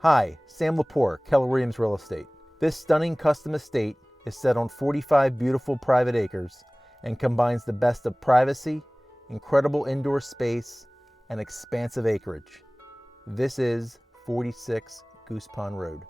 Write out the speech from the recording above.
Hi, Sam Lepore, Keller Williams Real Estate. This stunning custom estate is set on 45 beautiful private acres and combines the best of privacy, incredible indoor space, and expansive acreage. This is 46 Goose Pond Road.